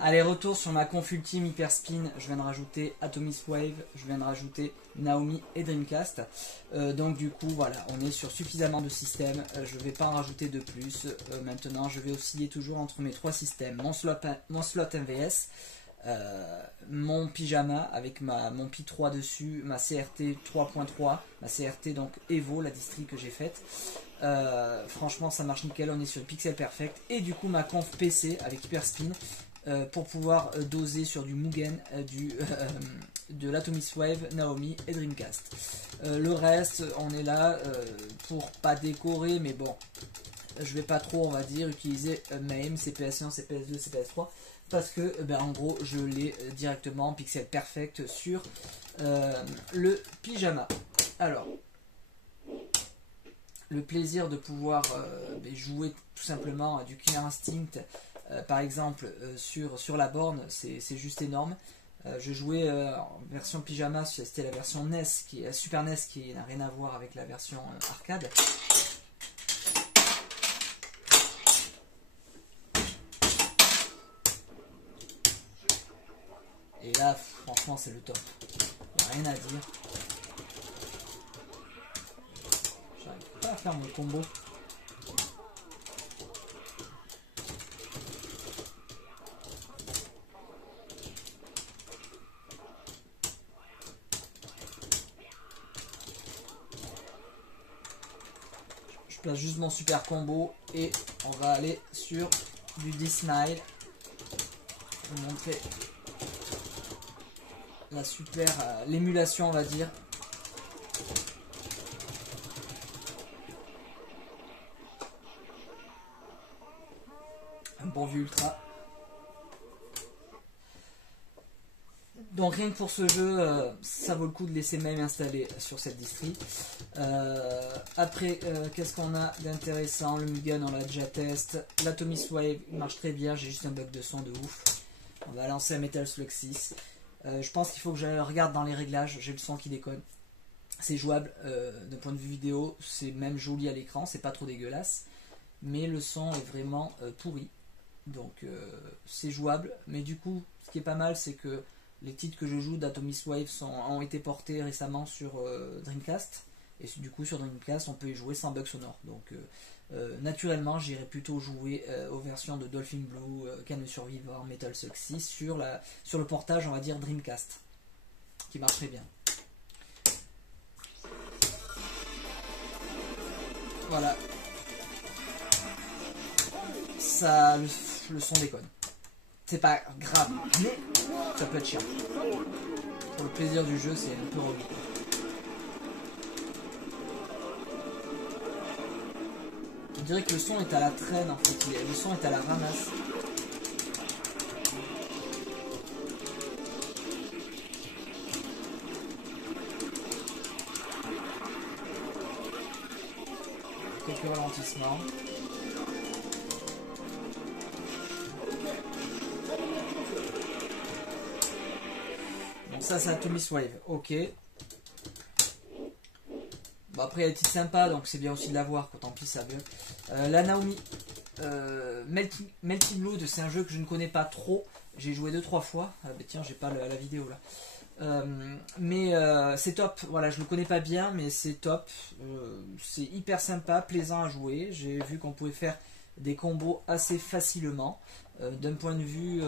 Allez, retour sur ma conf ultime Hyper Spin. Je viens de rajouter Atomic Wave, je viens de rajouter Naomi et Dreamcast. Donc du coup, voilà, on est sur suffisamment de systèmes. Je ne vais pas en rajouter de plus. Maintenant, je vais osciller toujours entre mes trois systèmes. Mon slot MVS, mon pyjama avec mon Pi 3 dessus, ma CRT 3.3, ma CRT donc Evo, la distri que j'ai faite. Franchement, ça marche nickel. On est sur le Pixel Perfect. Et du coup, ma conf PC avec Hyper Spin. Pour pouvoir doser sur du Mugen, de l'Atomic Wave, Naomi et Dreamcast. Le reste, on est là pour pas décorer, mais bon, je vais pas trop, on va dire, utiliser MAME, CPS1, CPS2, CPS3, parce que, en gros, je l'ai directement Pixel Perfect sur le pyjama. Alors, le plaisir de pouvoir jouer tout simplement à du Killer Instinct. Par exemple sur la borne, c'est juste énorme. Je jouais en version pyjama, c'était la version NES, Super NES, qui n'a rien à voir avec la version arcade. Et là, franchement, c'est le top. Il n'y a rien à dire. J'arrive pas à faire mon combo. Je place juste mon super combo et on va aller sur du D-Smile. Vous montrer la super l'émulation, on va dire. Un bon vue ultra. Donc rien que pour ce jeu, ça vaut le coup de laisser même installer sur cette distri. Après, qu'est-ce qu'on a d'intéressant? Le Mugen, on l'a déjà testé. L'Atomic Wave, il marche très bien. J'ai juste un bug de son de ouf. On va lancer un Metal Slug 6. Je pense qu'il faut que je regarde dans les réglages. J'ai le son qui déconne. C'est jouable d'un point de vue vidéo. C'est même joli à l'écran. C'est pas trop dégueulasse. Mais le son est vraiment pourri. Donc c'est jouable. Mais du coup, ce qui est pas mal, c'est que les titres que je joue d'Atomic Wave ont été portés récemment sur Dreamcast. Et du coup, sur Dreamcast, on peut y jouer sans bug sonore. Donc, naturellement, j'irai plutôt jouer aux versions de Dolphin Blue, Can Survivor, Metal Slug 6 sur le portage, on va dire, Dreamcast. Qui marche très bien. Voilà. Ça, le son déconne. C'est pas grave, mais ça peut être chiant. Pour le plaisir du jeu, c'est un peu relou. On dirait que le son est à la traîne en fait, le son est à la ramasse. Quelques ralentissements. Donc ça c'est Atomic Wave, ok. Bon, après il y a des titres sympas, donc c'est bien aussi de l'avoir, tant pis ça veut. La Naomi, Melty Blood, c'est un jeu que je ne connais pas trop. J'ai joué 2-3 fois. Ah bah tiens, j'ai pas la vidéo là. Mais c'est top, voilà, je le connais pas bien, mais c'est top. C'est hyper sympa, plaisant à jouer. J'ai vu qu'on pouvait faire des combos assez facilement. D'un point de vue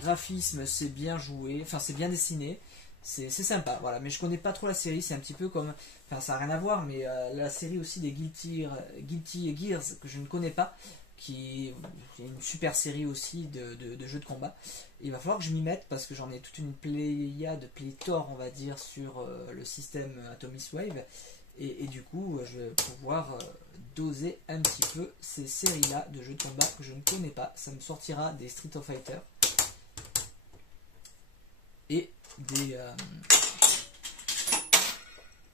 graphisme, c'est bien joué, enfin c'est bien dessiné. C'est sympa, voilà, mais je connais pas trop la série, c'est un petit peu comme, enfin ça n'a rien à voir, mais la série aussi des Guilty Gears que je ne connais pas, qui est une super série aussi de jeux de combat. Et il va falloir que je m'y mette parce que j'en ai toute une pléthore, on va dire, sur le système Atomic Wave, et du coup je vais pouvoir doser un petit peu ces séries-là de jeux de combat que je ne connais pas. Ça me sortira des Street of Fighter et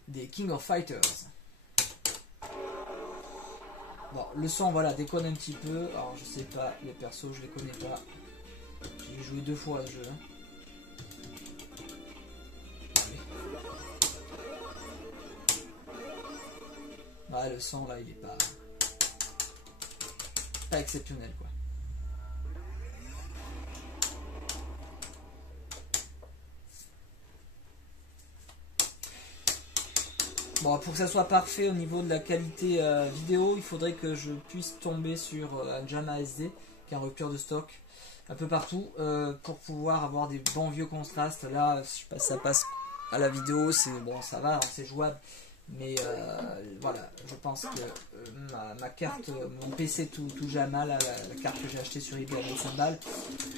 des King of Fighters. Bon, le son, voilà, déconne un petit peu. Alors, je sais pas, les persos, je les connais pas. J'ai joué 2 fois à ce jeu. Ouais, le son, là, il est pas exceptionnel, quoi. Bon, pour que ça soit parfait au niveau de la qualité vidéo, il faudrait que je puisse tomber sur un Jamma SD qui est en rupture de stock un peu partout pour pouvoir avoir des bons vieux contrastes. Là, je sais pas si ça passe à la vidéo, c'est bon, ça va, c'est jouable. Mais voilà, je pense que ma carte, mon PC tout Jamma, la carte que j'ai achetée sur eBay à 25 balles,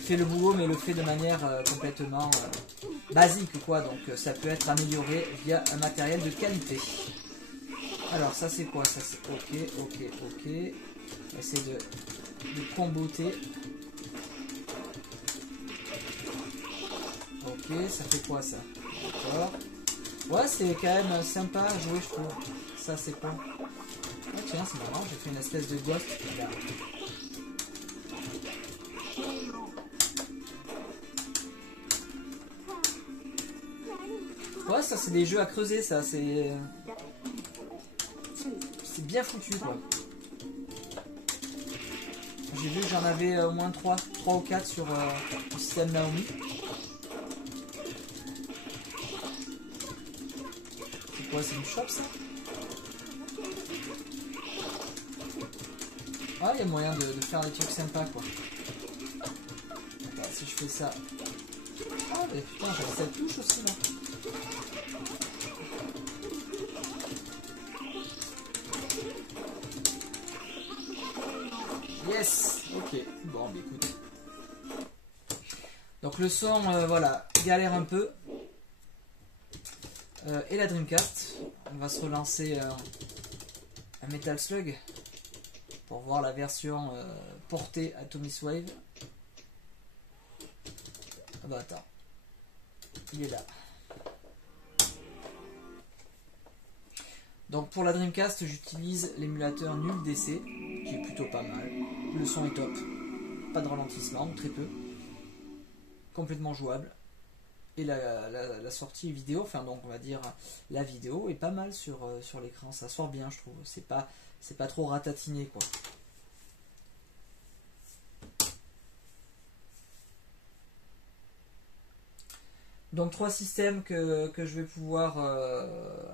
fait le boulot, mais le fait de manière complètement basique, quoi. Donc ça peut être amélioré via un matériel de qualité. Alors ça c'est quoi? Ça c'est ok. On va essayer de comboter. Ok, ça fait quoi ça? D'accord. Ouais, c'est quand même sympa à jouer, je trouve. Ça, c'est quoi? Ah, tiens, c'est marrant, j'ai fait une espèce de ghost. Regarde. Ouais, ça, c'est des jeux à creuser, ça. C'est bien foutu, quoi. J'ai vu que j'en avais au moins 3 ou 4 sur le système Naomi. Ouais, c'est une shop ça. Ah, il y a moyen de faire des trucs sympas quoi. Attends, si je fais ça. Ah, mais putain, j'avais cette touche aussi là. Yes. Ok. Bon, bah écoute. Donc le son, voilà, galère un peu. Et la Dreamcast, on va se relancer un Metal Slug pour voir la version portée Atomic Wave. Ah bah attends, il est là. Donc pour la Dreamcast, j'utilise l'émulateur Nul DC, qui est plutôt pas mal. Le son est top, pas de ralentissement, très peu, complètement jouable. Et la sortie vidéo, enfin donc on va dire la vidéo est pas mal sur l'écran, ça sort bien je trouve, c'est pas trop ratatiné quoi. Donc 3 systèmes que je vais pouvoir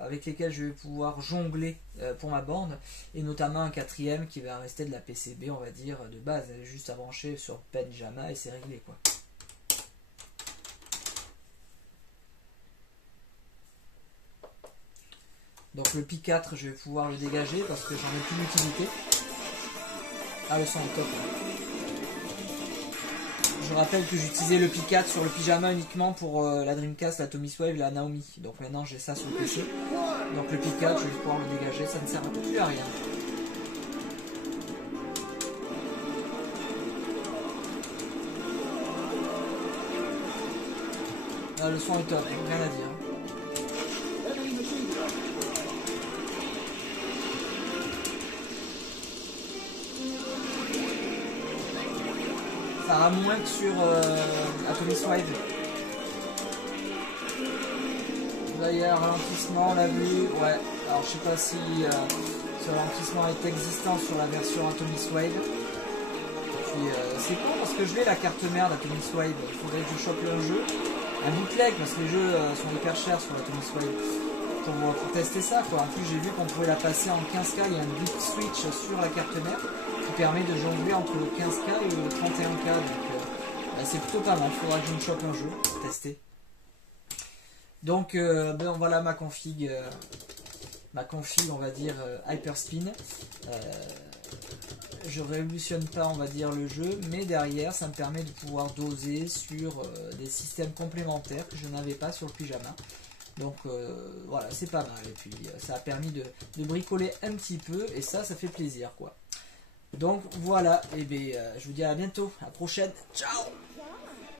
avec lesquels je vais pouvoir jongler pour ma borne, et notamment un 4ème qui va rester de la PCB on va dire de base, elle est juste à brancher sur pen Jamma et c'est réglé quoi. Donc le Pi 4 je vais pouvoir le dégager parce que j'en ai plus d'utilité. Ah, le son est top. Je rappelle que j'utilisais le Pi 4 sur le pyjama uniquement pour la Dreamcast, la Atomic Wave, la Naomi. Donc maintenant j'ai ça sur le PC. Donc le Pi 4 je vais pouvoir le dégager, ça ne sert plus à rien. Ah, le son est top, rien à dire. Ça rame moins que sur Atomic Wave. Là il y a un ralentissement, on l'a vu. Ouais, alors je sais pas si ce ralentissement est existant sur la version Atomic Wave. Et puis c'est con parce que je l'ai la carte mère d'Atomic Wave. Il faudrait que je chope un jeu. Un bootleg parce que les jeux sont hyper chers sur l'Atomic Wave. Pour tester ça quoi. En plus j'ai vu qu'on pouvait la passer en 15K, il y a un bit switch sur la carte mère qui permet de jongler entre le 15K et le 31K, donc c'est plutôt pas mal, il faudra que je me chope un jeu pour tester. Donc ben, voilà ma config on va dire Hyperspin. Je révolutionne pas on va dire le jeu, mais derrière ça me permet de pouvoir doser sur des systèmes complémentaires que je n'avais pas sur le pyjama. Donc voilà, c'est pas mal. Et puis ça a permis de bricoler un petit peu. Et ça fait plaisir quoi. Donc voilà, et bien je vous dis à bientôt. À la prochaine. Ciao.